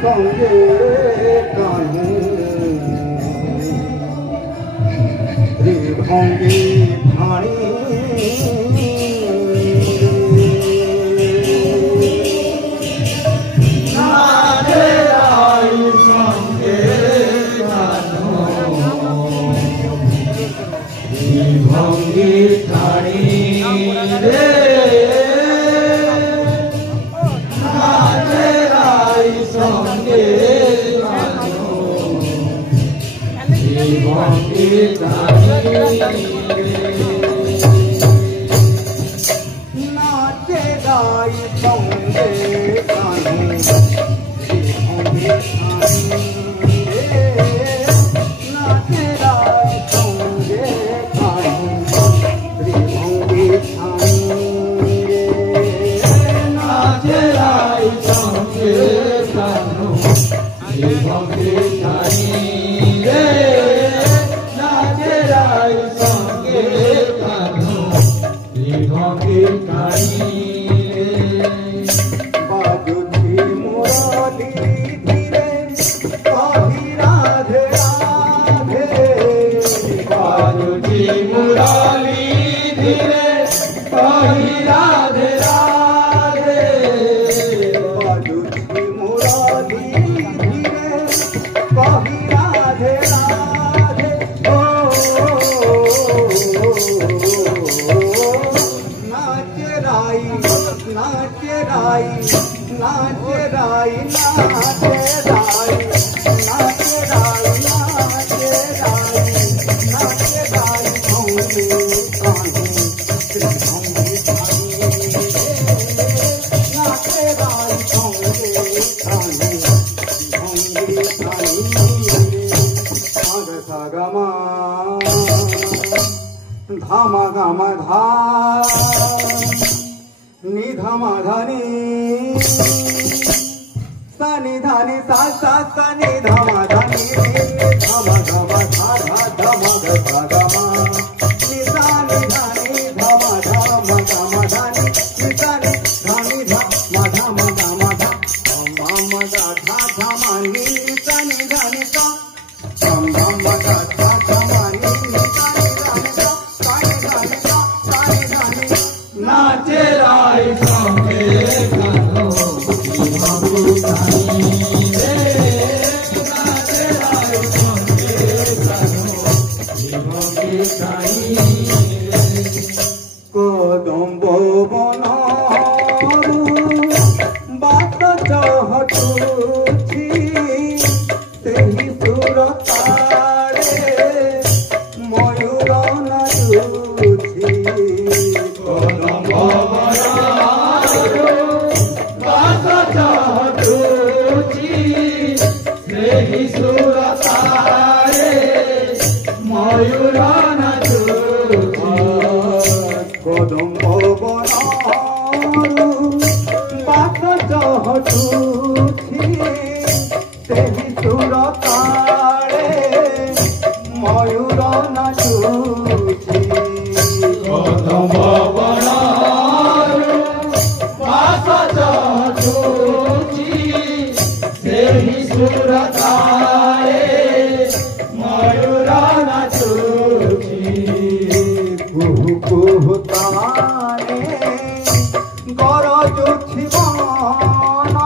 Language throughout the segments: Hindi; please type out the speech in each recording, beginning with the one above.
संगे कानू भंगी भाणी भंगी ठाणी रे संगे भंगी नाचे गाई संगे कानू भंगी नाचे गाई संगे कानू भंगी नाचे गाई संगे कानू भंगी रे नाचे गाई संगे कानू भंगी बाजुची मुरली धीरे कही राधे राधे बाजुची मुरली धीरे कही राधे राधे बाजुची मुरली धीरे कही राधे राधे ओ नाचे राई नाचे राई नाचे राई नाचे राई नाचे राई नाचे राई नाचे राई भंगी कानू भंगी नाचे राई भंगी कानू भंगी साग सागमा धामा गामा धा निधमा धनी सनि धनी सा सा सनि धमा धनी धमा धमा धा धा धमा धा धमा निसानि धनी धमा धमा धमा धनी निसानि धनी धमा धमा धमा धा धमा धा धा धमा निसानि धनी सा धमा धा धा धमा निसानि धनी सा सानि धनी सा सानि धनी नाचे राई संगे कानू भंगी रे नाचे राई संगे कानू भंगी कदम्ब बनरू बात चहटुछि तेहि सुर तारे मयूर नाचुछि कदम्ब मयूर कदम्ब बनरू बात चहटुछि तेहि सुर तारे मयूर नाचुछि कदम्ब बनरू बात चहटुछि तेहि सुर तारे मयूर नाचुछि कुहु कुहु ताने गरजुछि मन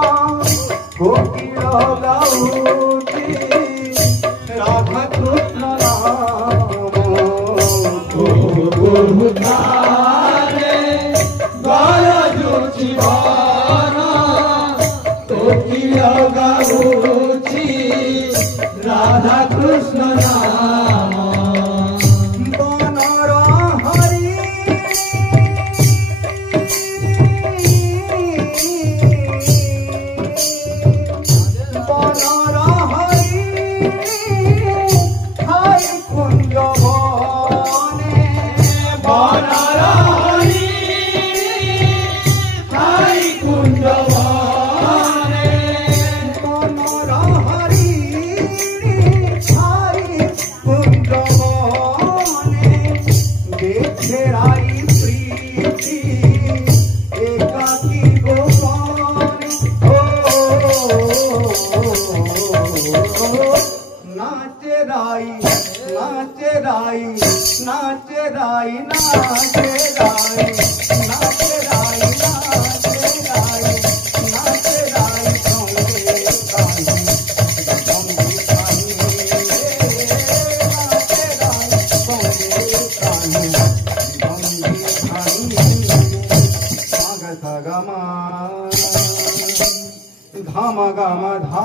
धाम गम धा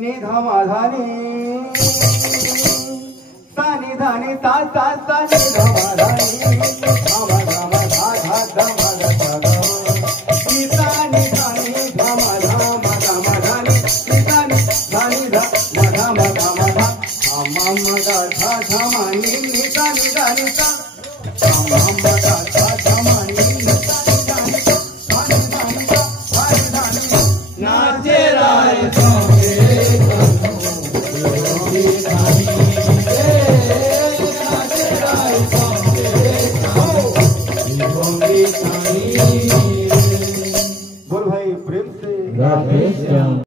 नि धम धनी सा नि धनी सा सा सा नि धम धनी धाम गम धा धा धम ध नि सा नि धनी धम धम गम धनी नि सा नि धनी धम धम धा मम ग धा धम नि सा नि धनी सा मम ग धा धम नि सा